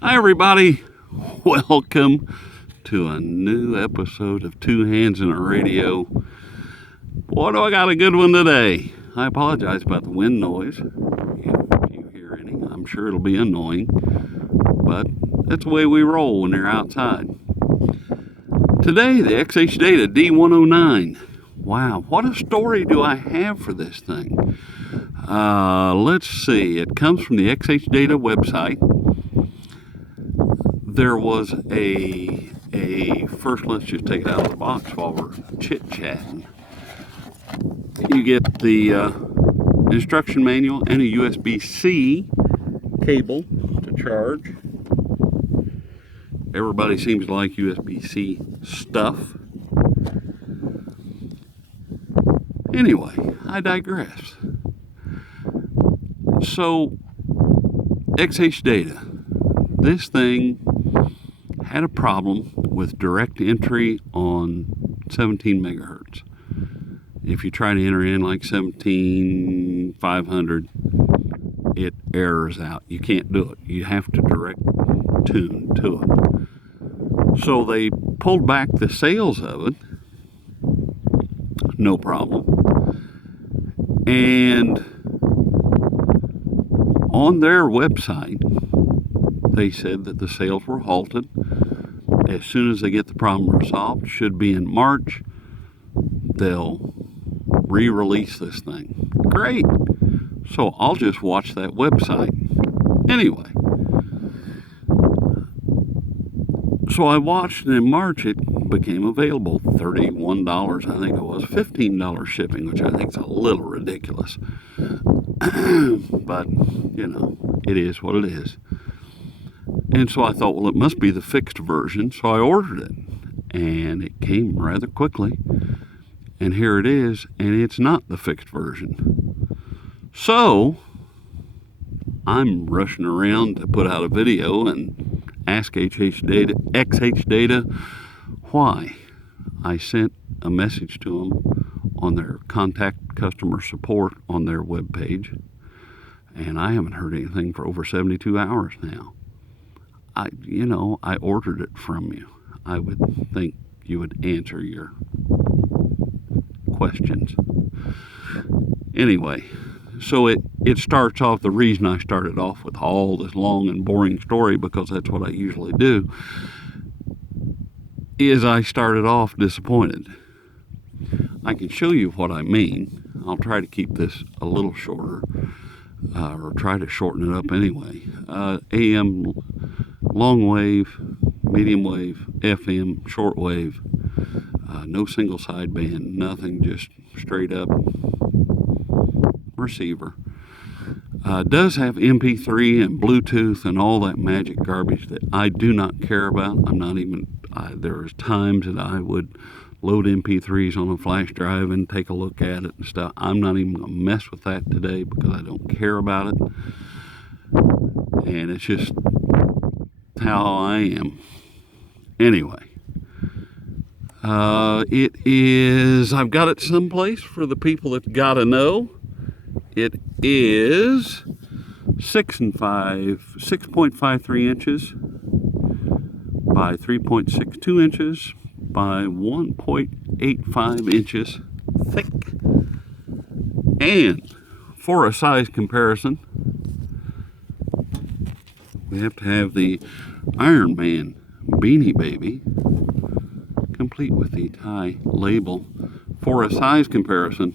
Hi, everybody. Welcome to a new episode of Two Hands in a Radio. Boy, do I got a good one today. I apologize about the wind noise. If you hear any, I'm sure it'll be annoying, but that's the way we roll when they're outside. Today, the XHData D-109. Wow, what a story do I have for this thing? Let's see. It comes from the XHData website. There was a first, let's just take it out of the box while we're chit-chatting. You get the instruction manual and a USB-C cable to charge. Everybody seems to like USB-C stuff. Anyway, I digress. So, XHData. This thing had a problem with direct entry on 17 megahertz. If you try to enter in like 17,500, it errors out. You can't do it. You have to direct tune to it. So they pulled back the sales of it. No problem. And on their website, they said that the sales were halted. As soon as they get the problem resolved, should be in March, they'll re-release this thing. Great. So I'll just watch that website. Anyway. So I watched, and in March it became available. $31, I think it was. $15 shipping, which I think is a little ridiculous. But, you know, it is what it is. And so I thought, well, it must be the fixed version. So I ordered it. And it came rather quickly. And here it is. And it's not the fixed version. So I'm rushing around to put out a video and ask XHData why. I sent a message to them on their contact customer support on their webpage. And I haven't heard anything for over 72 hours now. I ordered it from you. I would think you would answer your questions. Anyway, so it starts off, the reason I started off with all this long and boring story, because that's what I usually do, is I started off disappointed. I can show you what I mean. I'll try to keep this a little shorter, or try to shorten it up anyway. AM long wave, medium wave, FM, short wave, no single sideband, nothing, just straight up receiver. Does have MP3 and Bluetooth and all that magic garbage that I do not care about. There's times that I would load MP3s on a flash drive and take a look at it and stuff. I'm not even going to mess with that today because I don't care about it. And it's just how I am. Anyway, it is, I've got it someplace for the people that gotta know. It is 6.53 inches by 3.62 inches by 1.85 inches thick. And for a size comparison, we have to have the Iron Man Beanie Baby, complete with the tie label. For a size comparison,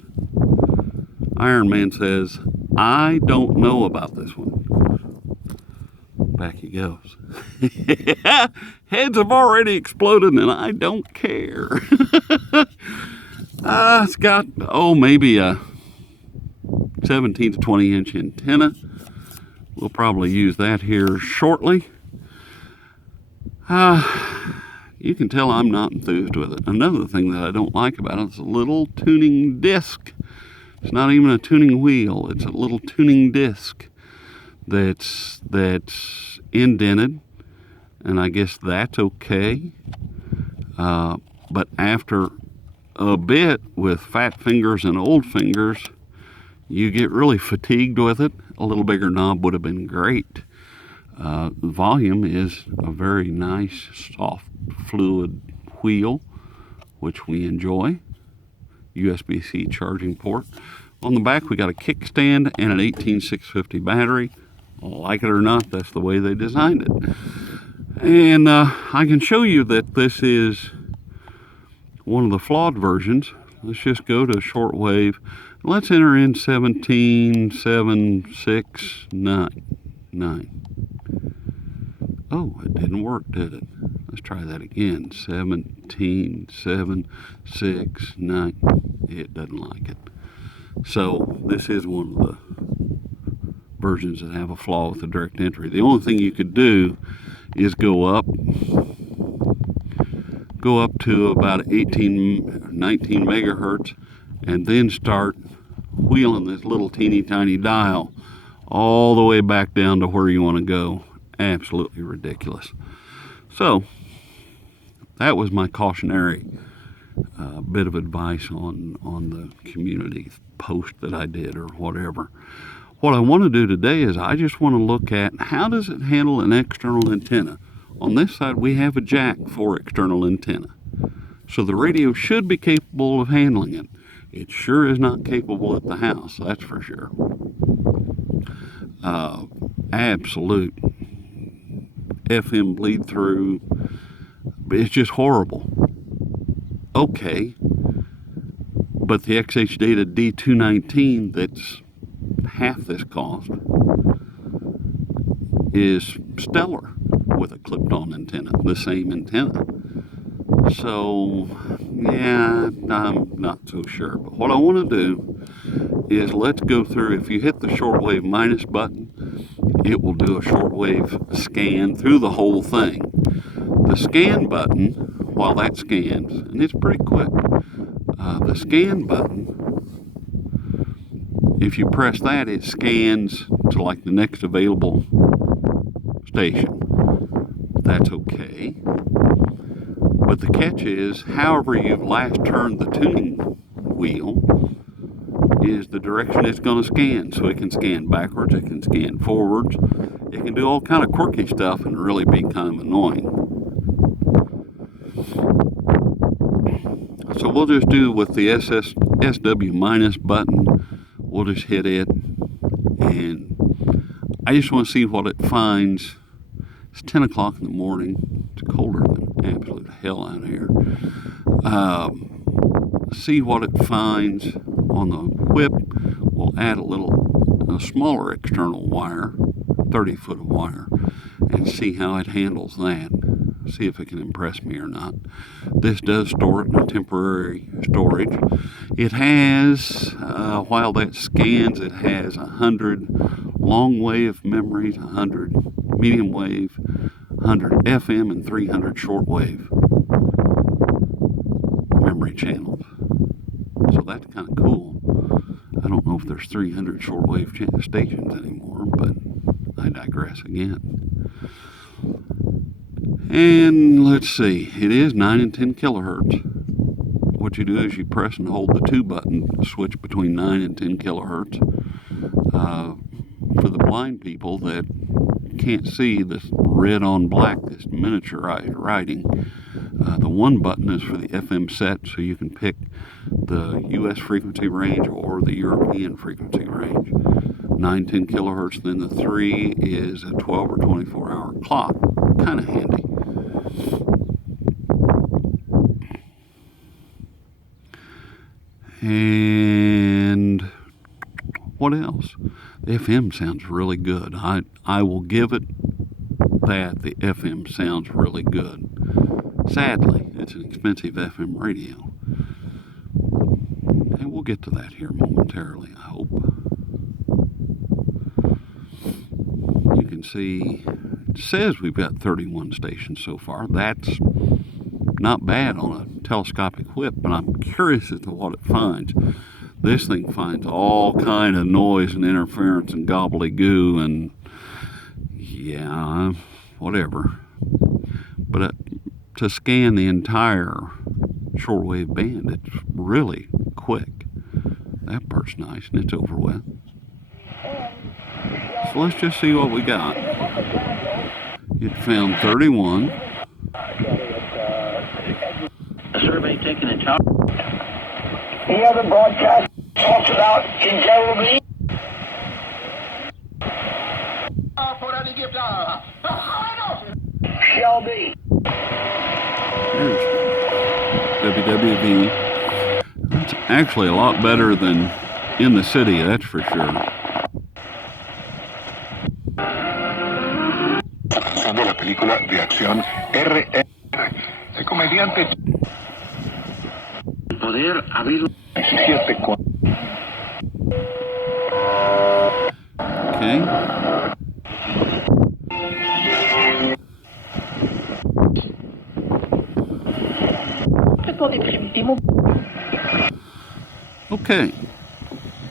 Iron Man says, I don't know about this one. Back he goes. Heads have already exploded and I don't care. It's got, maybe a 17 to 20 inch antenna. We'll probably use that here shortly. You can tell I'm not enthused with it. Another thing that I don't like about it is a little tuning disc. It's not even a tuning wheel. It's a little tuning disc that's indented, and I guess that's okay. But after a bit with fat fingers and old fingers, you get really fatigued with it. A little bigger knob would have been great. The volume is a very nice, soft, fluid wheel, which we enjoy. USB-C charging port. On the back, we got a kickstand and an 18650 battery. Like it or not, that's the way they designed it. And I can show you that this is one of the flawed versions. Let's just go to shortwave. Let's enter in 17769. Oh, it didn't work, did it? Let's try that again. 17769. It doesn't like it. So this is one of the versions that have a flaw with the direct entry. The only thing you could do is go up to about 18, 19 megahertz, and then start wheeling this little teeny tiny dial all the way back down to where you want to go. Absolutely ridiculous. So that was my cautionary bit of advice on the community post that I did or whatever. What I want to do today is I just want to look at how does it handle an external antenna. On this side we have a jack for external antenna. So the radio should be capable of handling it. It sure is not capable at the house, that's for sure. Absolute FM bleed through. It's just horrible. Okay, but the XHData D-109 that's half this cost is stellar with a clipped-on antenna, the same antenna. So, yeah, I'm not so sure. But what I want to do is let's go through. If you hit the shortwave minus button, it will do a shortwave scan through the whole thing. The scan button, while that scans, and it's pretty quick, the scan button, if you press that, it scans to like the next available station. That's okay. But the catch is, however you've last turned the tuning wheel is the direction it's going to scan. So it can scan backwards, it can scan forwards, it can do all kind of quirky stuff and really be kind of annoying. So we'll just do with the SW minus button, we'll just hit it, and I just want to see what it finds. It's 10 o'clock in the morning. It's colder than absolute hell out here. See what it finds on the whip. We'll add a smaller external wire, 30-foot of wire, and see how it handles that. See if it can impress me or not. This does store it in a temporary storage. It has, while that scans, it has 100 long wave memories, 100 medium wave, 100 FM, and 300 short wave memory channels. So that's kind of cool. I don't know if there's 300 shortwave stations anymore, but I digress again. And let's see, it is 9 and 10 kilohertz. What you do is you press and hold the 2 button to switch between 9 and 10 kilohertz. For the blind people that can't see this red on black, this miniaturized writing, the 1 button is for the FM set, so you can pick the US frequency range or the European frequency range. 9, 10 kilohertz, then the 3 is a 12 or 24 hour clock. Kind of handy. And what else? The FM sounds really good. I will give it that. The FM sounds really good. Sadly, it's an expensive FM radio. And we'll get to that here momentarily, I hope. You can see it says we've got 31 stations so far. That's not bad on a telescopic whip, but I'm curious as to what it finds. This thing finds all kind of noise and interference and gobbledygoo and yeah, whatever. But to scan the entire shortwave band, it's really quick. That part's nice, and it's over with. So let's just see what we got. It found 31. A survey taken in town. The other broadcast talks about in Galilee. Shall be. There's WWV. That's actually a lot better than in the city, that's for sure. La película de acción R.R. El comediante Poder abrir. 17 con Okay. Okay.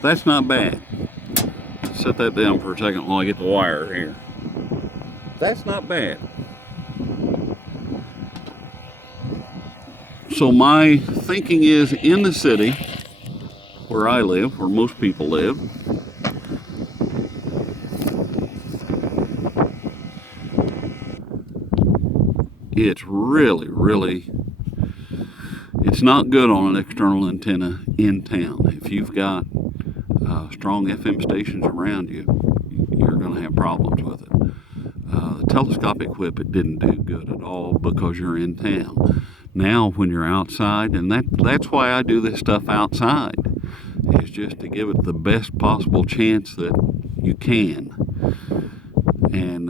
That's not bad. Set that down for a second while I get the wire here. That's not bad. So my thinking is, in the city where I live, where most people live, it's really, it's not good on an external antenna in town. If you've got strong FM stations around you, you're going to have problems with it. The telescopic whip, it didn't do good at all because you're in town. Now when you're outside, and that's why I do this stuff outside, is just to give it the best possible chance that you can. And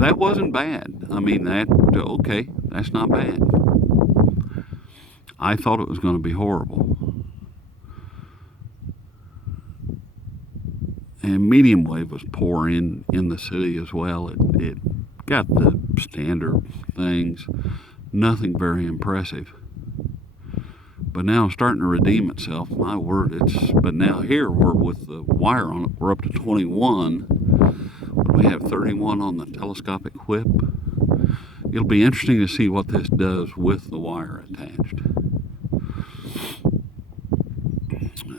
that wasn't bad. I mean, okay, that's not bad. I thought it was going to be horrible. And medium wave was poor in the city as well. It got the standard things, nothing very impressive. But now it's starting to redeem itself. My word, but now here we're with the wire on it, we're up to 21. We have 31 on the telescopic whip. It'll be interesting to see what this does with the wire attached.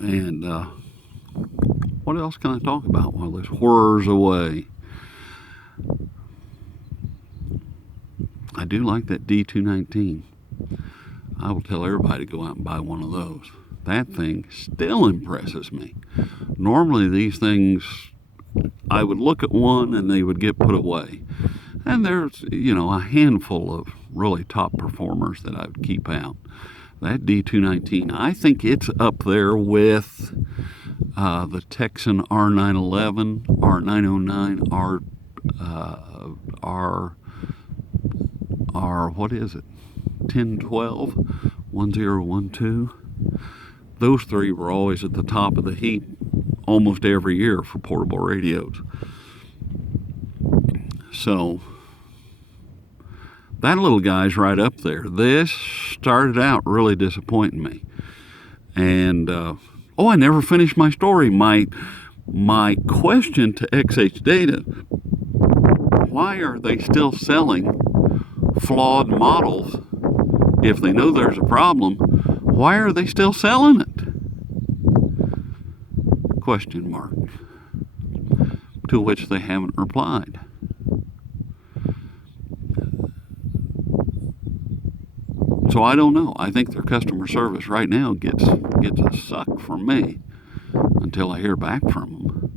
And what else can I talk about while this whirs away? I do like that D-219. I will tell everybody to go out and buy one of those. That thing still impresses me. Normally these things, I would look at one and they would get put away. And there's, a handful of really top performers that I would keep out. That D-219, I think it's up there with the Texan R911, R909, what is it? 1012, 1012. Those three were always at the top of the heap almost every year for portable radios. So that little guy's right up there. This started out really disappointing me. And I never finished my story. My question to XHData: why are they still selling flawed models? If they know there's a problem, why are they still selling it? Question mark. To which they haven't replied. So I don't know. I think their customer service right now gets a suck from me until I hear back from them.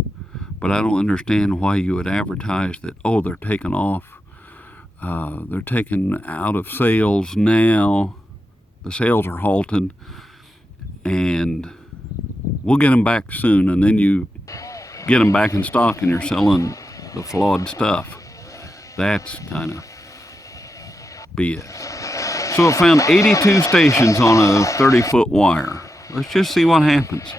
But I don't understand why you would advertise that, they're taken off. They're taken out of sales now. The sales are halted, and we'll get them back soon. And then you get them back in stock, and you're selling the flawed stuff. That's kind of BS. So it found 82 stations on a 30-foot wire. Let's just see what happens.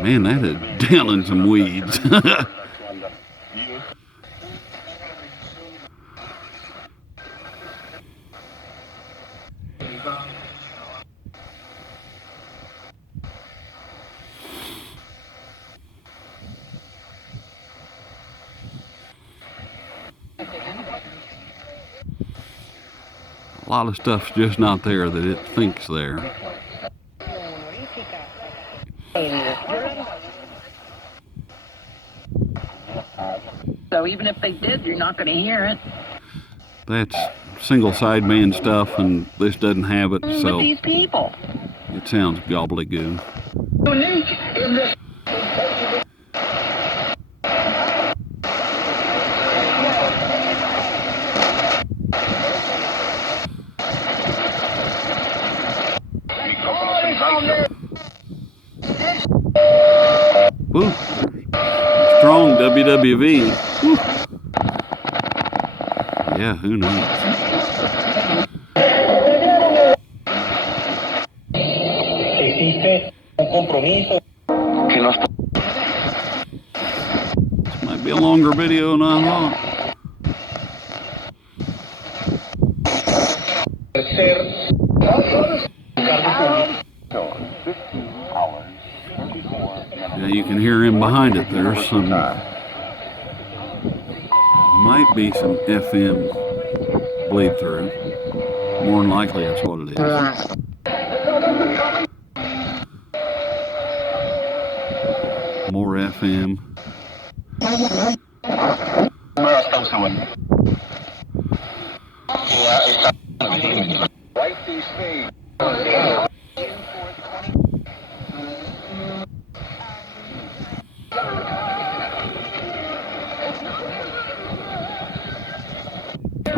Man, that is down in some weeds. A lot of stuff's just not there that it thinks there. So even if they did, you're not going to hear it. That's single sideband stuff, and this doesn't have it, With so these people. it sounds gobbledygook. Unique in this. Woo. Strong WWV. Woo. Yeah, who knows? Existe un compromiso que nos This might be a longer video than I thought. ser Yeah, you can hear him behind it. There's some, might be some FM bleed through. More than likely, that's what it is. More FM.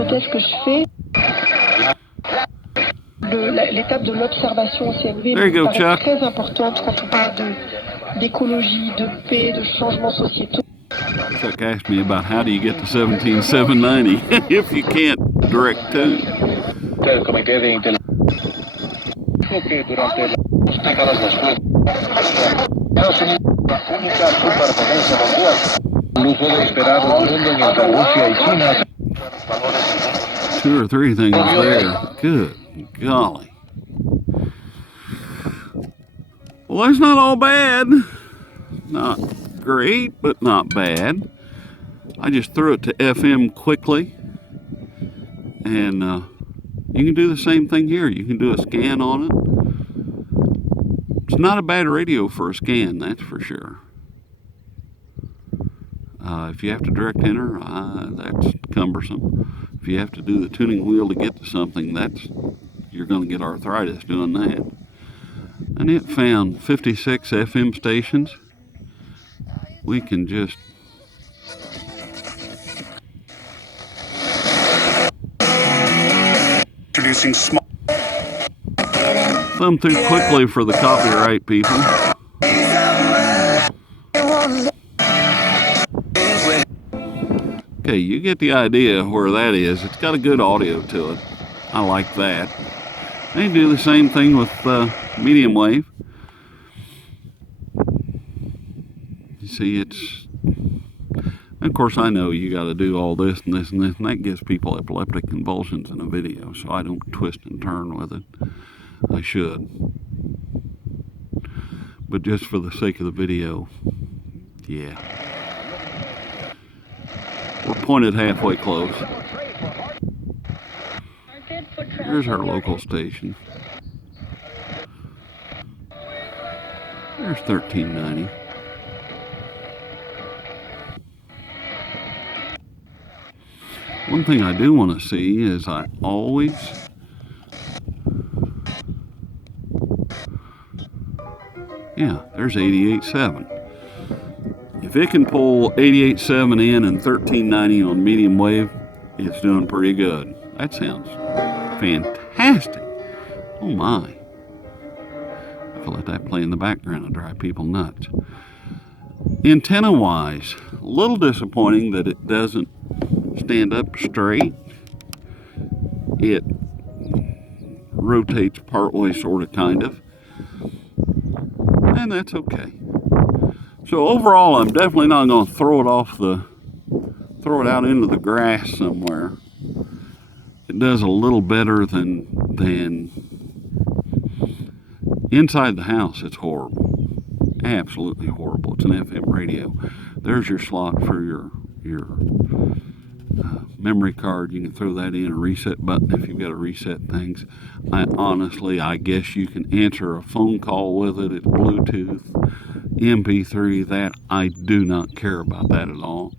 Qu'est-ce que je fais L'étape de l'observation au CNV There you go, me paraît Chuck. très importante quand on parle d'écologie, de paix, de changements sociétaux. Chuck asked me about how do you get to 17790 if you can't direct tune. El comité de inteligencia que durante las décadas después Estados Unidos, la única superpotencia mundial, lujo de esperar un mundo en el que Rusia y China 2 or 3 things there. Good golly. Well, that's not all bad. Not great, but not bad. I just threw it to FM quickly. And you can do the same thing here. You can do a scan on it. It's not a bad radio for a scan, that's for sure. If you have to direct enter, that's cumbersome. If you have to do the tuning wheel to get to something, you're going to get arthritis doing that. And it found 56 FM stations. We can just introducing small thumb through quickly for the copyright people. Okay, you get the idea where that is. It's got a good audio to it. I like that. They do the same thing with medium wave. You see, of course I know you got to do all this and this and this, and that gives people epileptic convulsions in a video, so I don't twist and turn with it. I should. But just for the sake of the video, yeah. We're pointed halfway close. Here's our local station. There's 1390. One thing I do want to see is I always there's 88.7. If it can pull 88.7 in and 1390 on medium wave, it's doing pretty good. That sounds fantastic. Oh my. I can let that play in the background and drive people nuts. Antenna wise, a little disappointing that it doesn't stand up straight. It rotates partway, sort of, kind of. And that's okay. So overall, I'm definitely not going to throw it out into the grass somewhere. It does a little better than inside the house. It's horrible, absolutely horrible. It's an FM radio. There's your slot for your memory card. You can throw that in, a reset button if you've got to reset things. I guess you can answer a phone call with it. It's Bluetooth, MP3. That I do not care about that at all.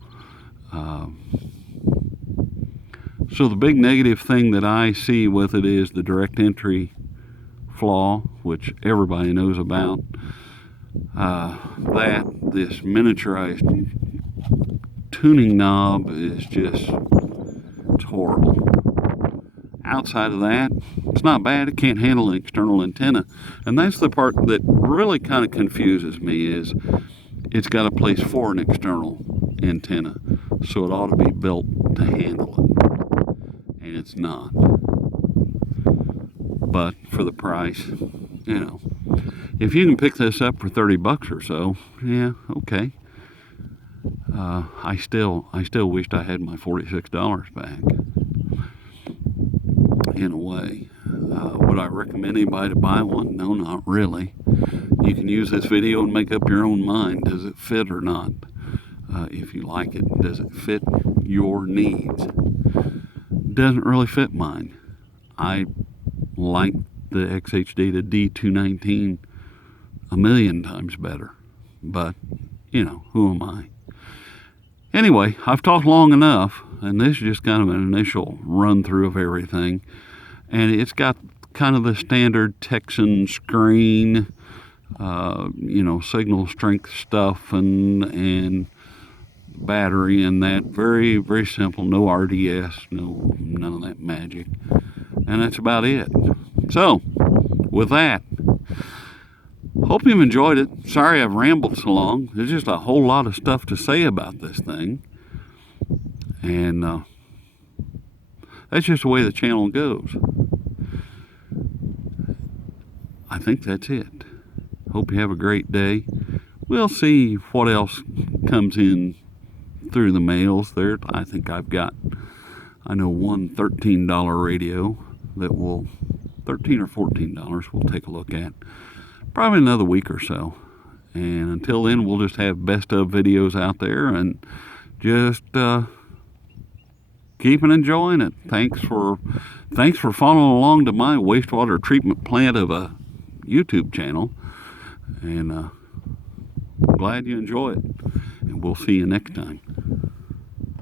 So the big negative thing that I see with it is the direct entry flaw, which everybody knows about. This miniaturized tuning knob is just, it's horrible. Outside of that, it's not bad. It can't handle an external antenna. And that's the part that really kind of confuses me, is it's got a place for an external antenna. So it ought to be built to handle it. And it's not. But for the price, you know, if you can pick this up for 30 bucks or so, yeah, okay. I still wished I had my $46 back. In a way. Would I recommend anybody to buy one? No, not really. You can use this video and make up your own mind. Does it fit or not? If you like it, does it fit your needs? Doesn't really fit mine. I like the XHData D-109 a million times better. But, you know, who am I? Anyway, I've talked long enough, and this is just kind of an initial run through of everything. And it's got kind of the standard Texan screen, you know, signal strength stuff and battery and that. Very, very simple. No RDS, none of that magic. And that's about it. So, with that, hope you've enjoyed it. Sorry I've rambled so long. There's just a whole lot of stuff to say about this thing. And that's just the way the channel goes. I think that's it. Hope you have a great day. We'll see what else comes in through the mails there. I think I know one $13 radio that will, $13 or $14 we'll take a look at. Probably another week or so. And until then, we'll just have best of videos out there and just keep enjoying it. Thanks for following along to my wastewater treatment plant of a YouTube channel. And glad you enjoy it. And we'll see you next time.